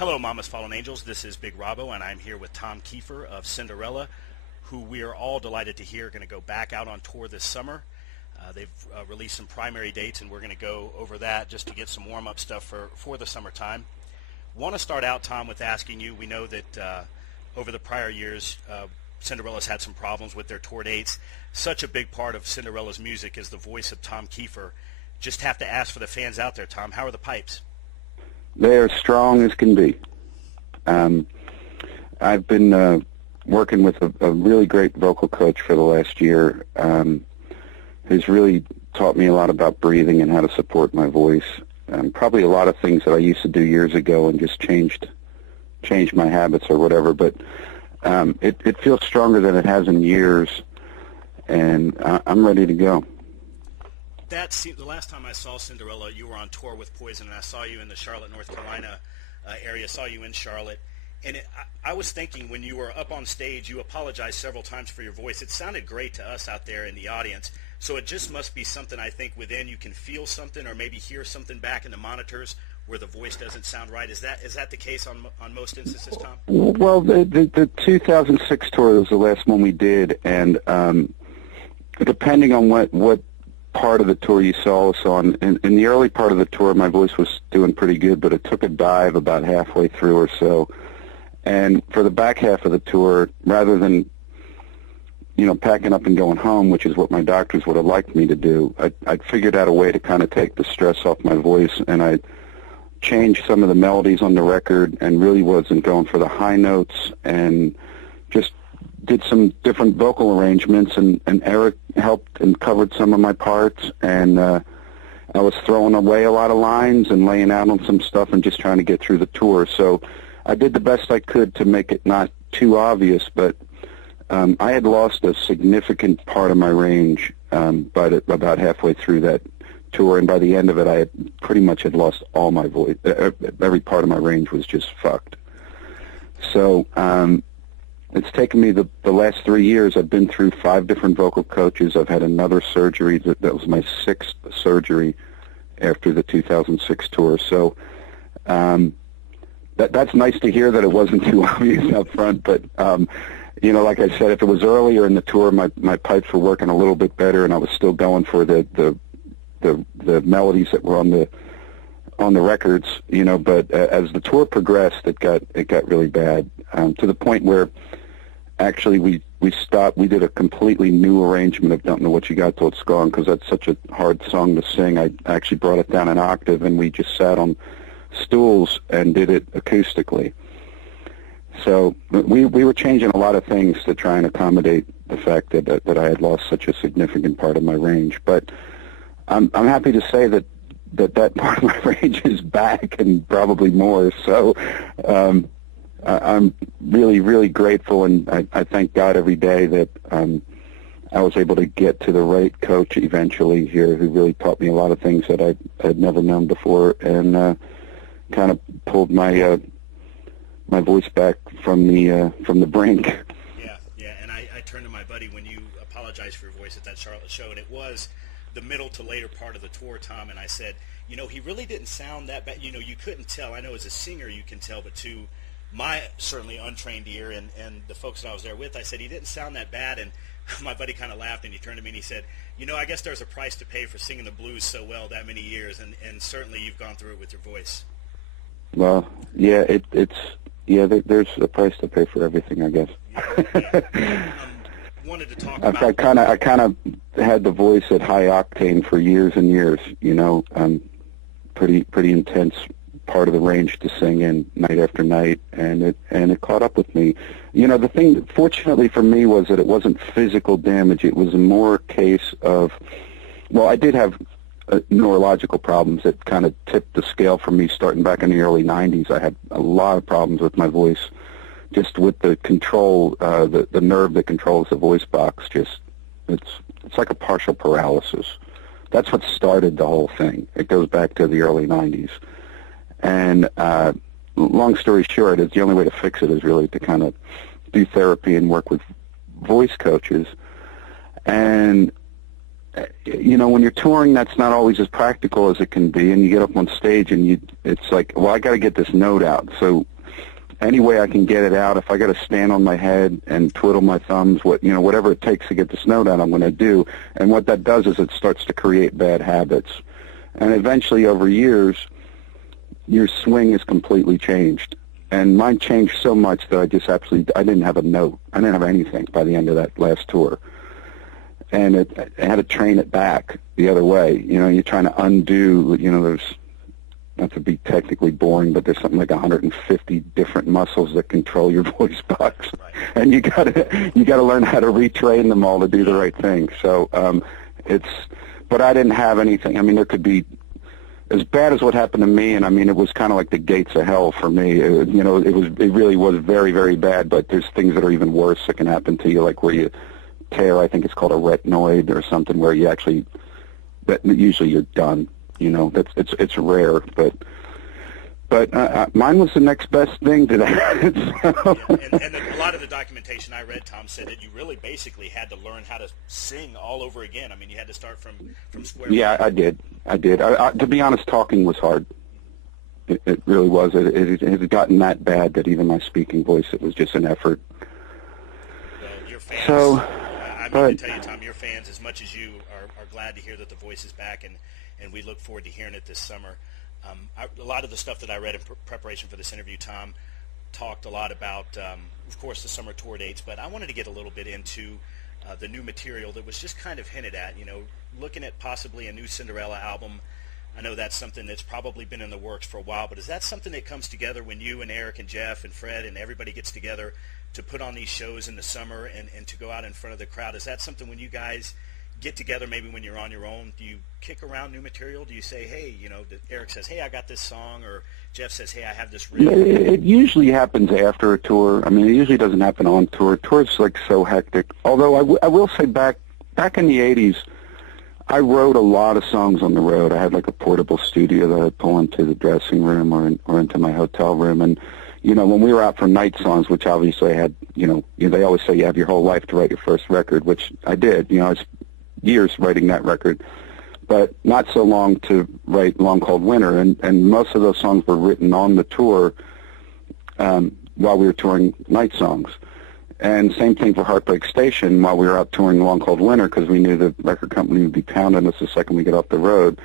Hello, Mama's Fallen Angels. This is Big Robbo, and I'm here with Tom Keifer of Cinderella, who we are all delighted to hear going to go back out on tour this summer. They've released some primary dates, and we're going to go over that just to get some warm-up stuff for the summertime. Want to start out, Tom, with asking you, we know that over the prior years, Cinderella's had some problems with their tour dates. Such a big part of Cinderella's music is the voice of Tom Keifer. Just have to ask for the fans out there, Tom, how are the pipes? They are strong as can be. I've been working with a really great vocal coach for the last year who's really taught me a lot about breathing and how to support my voice. Probably a lot of things that I used to do years ago and just changed my habits or whatever. But it feels stronger than it has in years, and I'm ready to go. The last time I saw Cinderella, you were on tour with Poison, and I saw you in the Charlotte, North Carolina area, saw you in Charlotte. And I was thinking when you were up on stage, you apologized several times for your voice. It sounded great to us out there in the audience. So it just must be something, I think, within you can feel something or maybe hear something back in the monitors where the voice doesn't sound right. Is that the case on most instances, Tom? Well, the 2006 tour was the last one we did, and depending on what part of the tour you saw us on, in the early part of the tour, my voice was doing pretty good, but it took a dive about halfway through or so. And for the back half of the tour, rather than packing up and going home, which is what my doctors would have liked me to do, I figured out a way to kind of take the stress off my voice, and I changed some of the melodies on the record and really wasn't going for the high notes, and just did some different vocal arrangements, and Eric helped and covered some of my parts, and I was throwing away a lot of lines and laying out on some stuff and just trying to get through the tour. So I did the best I could to make it not too obvious, but I had lost a significant part of my range by about halfway through that tour, and by the end of it, I had pretty much lost all my voice. Every part of my range was just fucked. So it's taken me the last 3 years. I've been through 5 different vocal coaches. I've had another surgery. That was my 6th surgery after the 2006 tour. So that's nice to hear that it wasn't too obvious up front, but like I said, if it was earlier in the tour, my pipes were working a little bit better, and I was still going for the melodies that were on the records, but as the tour progressed, it got really bad, to the point where actually we stopped. We did a completely new arrangement of Don't Know What You Got Till It's Gone, because that's such a hard song to sing. I actually brought it down an octave, and we just sat on stools and did it acoustically. So we were changing a lot of things to try and accommodate the fact that I had lost such a significant part of my range. But I'm happy to say that part of my range is back, and probably more. So I'm really, really grateful, and I thank God every day that I was able to get to the right coach eventually here, who really taught me a lot of things that I had never known before, and kind of pulled my voice back from the brink. Yeah, and I turned to my buddy when you apologized for your voice at that Charlotte show, and it was the middle to later part of the tour, Tom, and I said, he really didn't sound that bad. You couldn't tell. I know as a singer you can tell, but to my certainly untrained ear and the folks that I was there with, I said, he didn't sound that bad, and my buddy kind of laughed, and he turned to me and he said, I guess there's a price to pay for singing the blues so well that many years, and certainly you've gone through it with your voice. Well, yeah, there's a price to pay for everything, I guess. Yeah. Wanted to talk about. I kind of had the voice at high octane for years and years. Pretty intense part of the range to sing in night after night, and it caught up with me. The thing, fortunately for me, was that it wasn't physical damage. It was more a case of, well, I did have neurological problems that kind of tipped the scale for me starting back in the early 90s. I had a lot of problems with my voice, just with the control, the nerve that controls the voice box. It's like a partial paralysis. That's what started the whole thing. It goes back to the early 90s. And long story short, the only way to fix it is really to kind of do therapy and work with voice coaches. And you know, when you're touring, that's not always as practical as it can be, and you get up on stage and it's like, well, I got to get this note out. So any way I can get it out, if I got to stand on my head and twiddle my thumbs, whatever it takes to get this note out, I'm going to do. And what that does is it starts to create bad habits. And eventually, over years, your swing is completely changed. And mine changed so much that I didn't have a note. I didn't have anything by the end of that last tour. And I had to train it back the other way. You know, you're trying to undo, there's, not to be technically boring, but there's something like 150 different muscles that control your voice box. Right. And you gotta learn how to retrain them all to do the right thing. So, but I didn't have anything. I mean, there could be, as bad as what happened to me, and I mean, it was kind of like the gates of hell for me. It really was very, very bad, but there's things that are even worse that can happen to you, like where you tear, I think it's called a retinoid or something, where you actually, usually you're done. It's rare, but mine was the next best thing to that. And a lot of the documentation I read, Tom, said that you really basically had to learn how to sing all over again. I mean, you had to start from square. Yeah, I did. To be honest, talking was hard. It really was. It had gotten that bad that even my speaking voice, it was just an effort. Well, your fans. So, I mean to tell you, Tom, your fans, as much as you are glad to hear that the voice is back, and we look forward to hearing it this summer. A lot of the stuff that I read in preparation for this interview, Tom, talked a lot about, of course, the summer tour dates, but I wanted to get a little bit into the new material that was just kind of hinted at, looking at possibly a new Cinderella album. I know that's something that's probably been in the works for a while, but is that something that comes together when you and Eric and Jeff and Fred and everybody gets together to put on these shows in the summer and to go out in front of the crowd? Is that something when you guys get together, maybe when you're on your own, do you kick around new material? Do you say, hey, Eric says, hey, I got this song, or Jeff says, hey, I have this riff? It usually happens after a tour. I mean, it usually doesn't happen on tour. Tour's like so hectic. Although I will say back in the 80s, I wrote a lot of songs on the road. I had like a portable studio that I'd pull into the dressing room or into my hotel room. And, when we were out for night songs, which obviously I had, they always say you have your whole life to write your first record, which I did. I was years writing that record, but not so long to write Long Cold Winter, and most of those songs were written on the tour while we were touring night songs. And same thing for Heartbreak Station while we were out touring Long Cold Winter, because we knew the record company would be pounding us the second we get off the road.